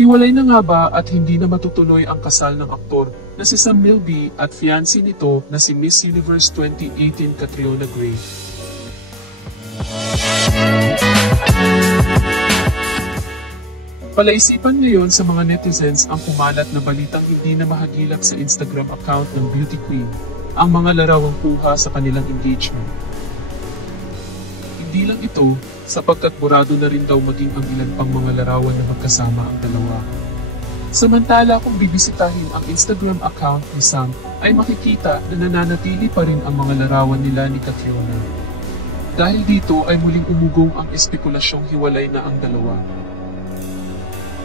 Hiwalay na nga ba at hindi na matutuloy ang kasal ng aktor na si Sam Milby at fiancé nito na si Miss Universe 2018 Catriona Gray? Palaisipan ngayon sa mga netizens ang kumalat na balitang hindi na mahagilap sa Instagram account ng beauty queen ang mga larawang kuha sa kanilang engagement. Hindi lang ito, sapagkat burado na rin daw maging ang ilan pang mga larawan na magkasama ang dalawa. Samantala kung bibisitahin ang Instagram account ni Sam, ay makikita na nananatili pa rin ang mga larawan nila ni Catriona. Dahil dito ay muling umugong ang espekulasyong hiwalay na ang dalawa.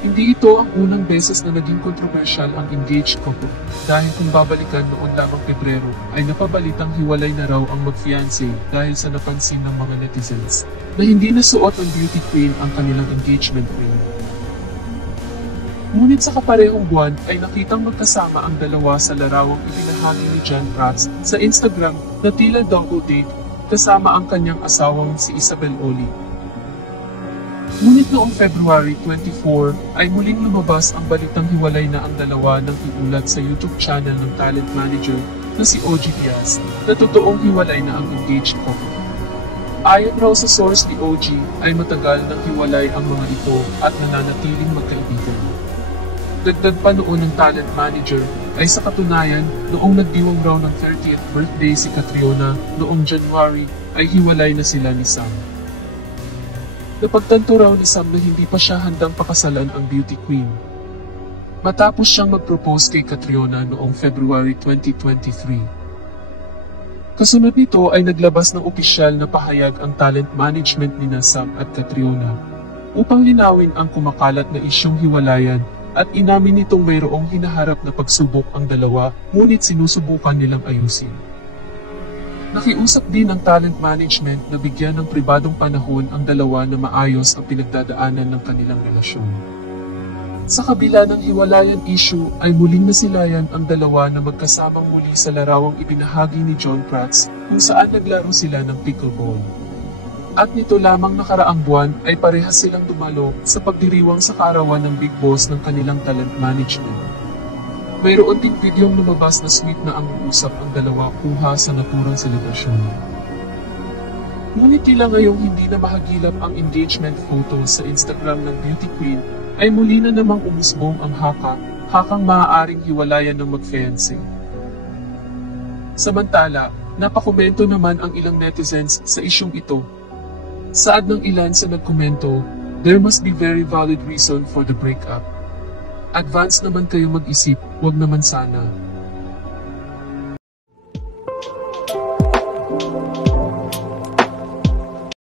Hindi ito ang unang beses na naging kontrobersyal ang engaged couple, dahil kung babalikan noon lamang Pebrero ay napabalitang hiwalay na raw ang mag-fiancé dahil sa napansin ng mga netizens na hindi nasuot ng beauty queen ang kanilang engagement ring. Ngunit sa kaparehong buwan ay nakitang magkasama ang dalawa sa larawang ibinahagi ni John Prats sa Instagram na tila double date kasama ang kanyang asawang si Isabel Oli. Ngunit noong February 24 ay muling lumabas ang balitang hiwalay na ang dalawa ng iulat sa YouTube channel ng talent manager na si OG Diaz na totoong hiwalay na ang engaged couple. Ayon raw sa source ni OG ay matagal nang hiwalay ang mga ito at nananatiling magkaibigan. Dagdag pa noon ng talent manager ay sa katunayan noong nagdiwang raw ng 30th birthday si Catriona noong January ay hiwalay na sila ni Sam. Napagtanto raw ni Sam na hindi pa siya handang pakasalan ang beauty queen. Matapos siyang mag-propose kay Catriona noong February 2023. Kasunod nito ay naglabas ng opisyal na pahayag ang talent management ni Sam at Catriona upang linawin ang kumakalat na isyong hiwalayan at inamin nitong mayroong hinaharap na pagsubok ang dalawa ngunit sinusubukan nilang ayusin. Nakiusap din ang talent management na bigyan ng pribadong panahon ang dalawa na maayos ang pinagdadaanan ng kanilang relasyon. Sa kabila ng hiwalayan issue ay muling nasilayan ang dalawa na magkasamang muli sa larawang ibinahagi ni John Prats kung saan naglaro sila ng pickleball. At nito lamang nakaraang buwan ay parehas silang dumalo sa pagdiriwang sa kaarawan ng Big Boss ng kanilang talent management. Mayroon ding videong lumabas na sweet na ang uusap ang dalawa kuha sa naturang selebrasyon. Ngunit tila ngayong hindi na mahagilap ang engagement photos sa Instagram ng beauty queen, ay muli na namang umusbong ang hakang maaaring hiwalayan ng mag-fiancé. Samantala, napakomento naman ang ilang netizens sa isyong ito. Saad ng ilan sa nagkomento, there must be very valid reason for the breakup. Advance naman kayo mag-isip, wag naman sana.